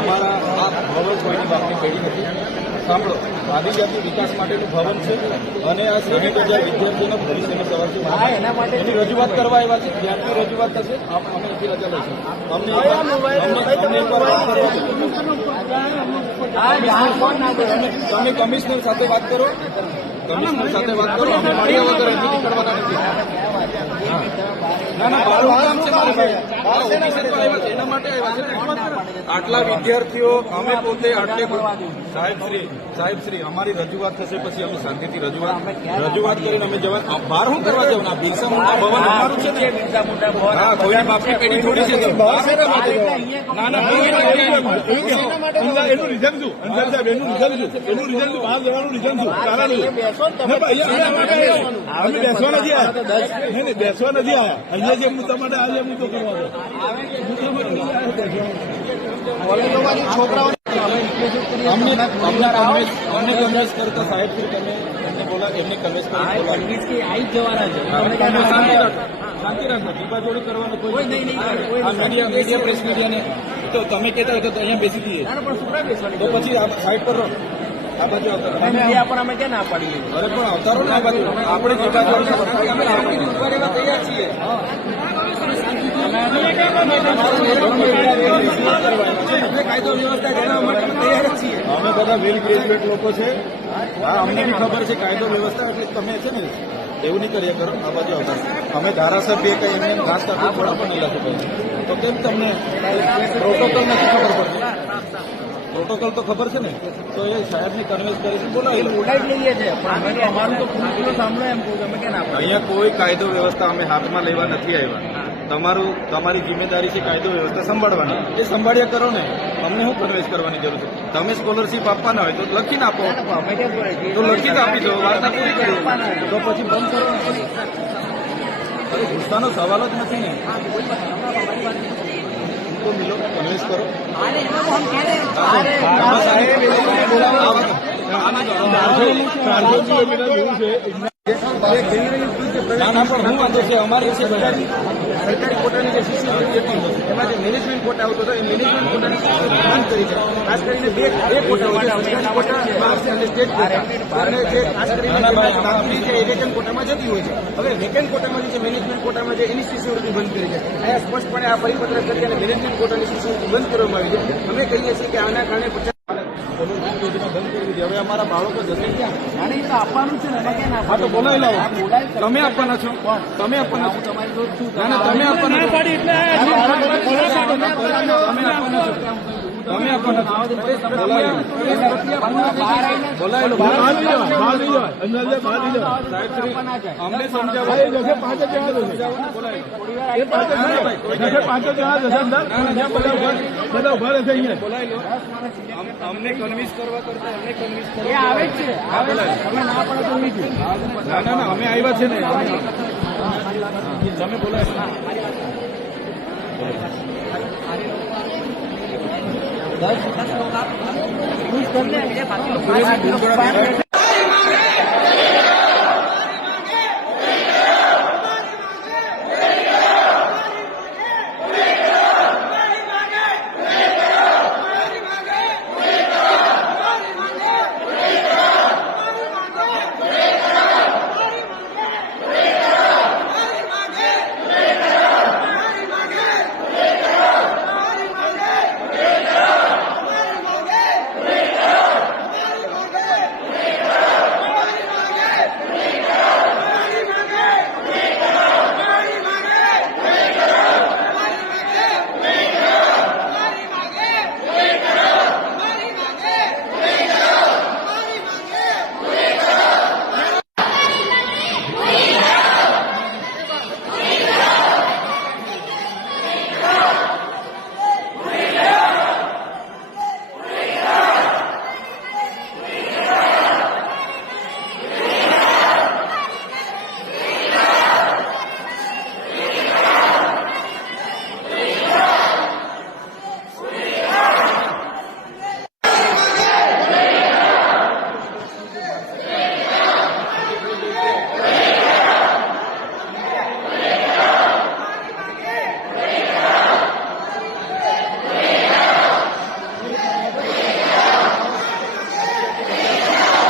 અમારા આ ભવન કોઈની બાપની પેઢી નથી. સાંભળો, આદિજાતિ વિકાસ માટેનું ભવન છે અને આ 60,000 વિદ્યાર્થીઓનો ભવિષ્યનો સવાલ છે. એની રજૂઆત કરવા આવ્યા છે. જ્યાંથી રજૂઆત થશે અમે એથી રજા લઈશું. અમને તમે કમિશનર સાથે વાત કરો. કમિશનર સાથે વાત કરો. અમે મળ્યા વગર અહીંથી નીકળવાના નથી. ના મારું કામ છે. મારી ભાઈ એના માટે આવ્યા છે. આટલા વિદ્યાર્થીઓ અમે પોતે સાહેબશ્રી અમારી રજૂઆત થશે પછી અમે શાંતિથી રજૂઆત કરીને અમે જવા બહાર શું કરવા જવું? બિરસા મુંડા ભવન અમારું છે ને. હા, કોઈની બાપની પેઢી થોડી છે. એનું રીઝન શું? અંજાર સાહેબ એનું રીઝન બહાર જવાનું રીઝન શું? અમે બેસવા નથી આવ્યા. નહીં બેસવા નથી આવ્યા. અહીંયા જે મુદ્દા માટે આજે મુદ્દો કરવા દો. છોકરાઓ અમને કન્વિન્સ કરતા સાહેબ એમને બોલા એમને કન્વિન્સ શાંતિ રાખો. દીપાજોડી કરવાનું કોઈ મીડિયા પ્રેસ મીડિયાને તો તમે કહેતા હોય તો અહીંયા બેસી દઈએ તો પછી સાઈડ પર રહો. આ બાજુ આવતા અમે ક્યાં ના પાડીએ? અરે પણ અવતારો ને આ બાજુ આપણે દીપાજોડી તૈયાર છીએ. કાયદો વ્યવસ્થા જણાવવા માટે તૈયાર જ છીએ. અમે બધા વેલ ગ્રેજ્યુએટ લોકો છે. હા, અમને બી ખબર છે કાયદો વ્યવસ્થા. એટલે તમે છે ને એવું નહીં કરીએ કરો. આ બાજુ આવતા અમે ધારાસભ્ય કઈ એમને ઘાસ કાપી થોડા પણ નહીં લખો તો કેમ તમને પ્રોટોકોલ નથી ખબર પડતી? પ્રોટોકોલ તો ખબર છે ને. તો એ સાહેબની કન્વિન્સ કરે છે. બોલો એ ઉડાઈ લઈએ છે. અમારું તો પૂરો સાંભળો એમ કહું અમે કેમ અહીંયા કોઈ કાયદો વ્યવસ્થા અમે હાથમાં લેવા નથી આવ્યા. તમારી જિમ્મેદારી છે કાયદો વ્યવસ્થા સંભાળવાની. એ સંભાળ્યા કરો ને. અમને શું કન્વિન્સ કરવાની જરૂર છે? તમે સ્કોલરશીપ આપવાના હોય તો લખીને આપો. તો લખીને આપી દો. વાર્તા પૂરી કરી તો પછી બંધ કરો. અરે ગુસ્સાનો સવાલ જ નથી ને. તો મિલો કન્વિન્સ કરો. ના પણ હું વાંધો છે અમારી છે સરકારી કોટાની જે શિષ્યવૃત્તિ હતી એમાં જે મેનેજમેન્ટ કોટા આવતો હતો એ મેનેજમેન્ટ કોટાની બંધ કરી છે. ખાસ કરીને બે કોટા સરકારી કોટા અને સ્ટેટ કોટા અને જે ખાસ કરીને એ વેકેન્ટ કોટામાં જતી હોય છે. હવે વેકેન્ટ કોટામાં જે મેનેજમેન્ટ કોટામાં જે એની શિષ્યવૃત્તિ બંધ કરી છે. અહીંયા સ્પષ્ટપણે આ પરિપત્ર કરી અને મેનેજમેન્ટ કોટાની શિષ્યવૃત્તિ બંધ કરવામાં આવી છે. અમે કહીએ છીએ કે આના કારણે હવે અમારા બાળકો જશે ક્યાં? આપવાનું છે ને. હા તો બોલાવી લાવો. તમે આપવાના છો. તમે આપવાના છો. તમે આપવાના અમને અમને કન્વિન્સ કરવા કરતા અમને કન્વિન્સ કરવા આવે છે. ના અમે આવ્યા છે ને. તમે બોલાય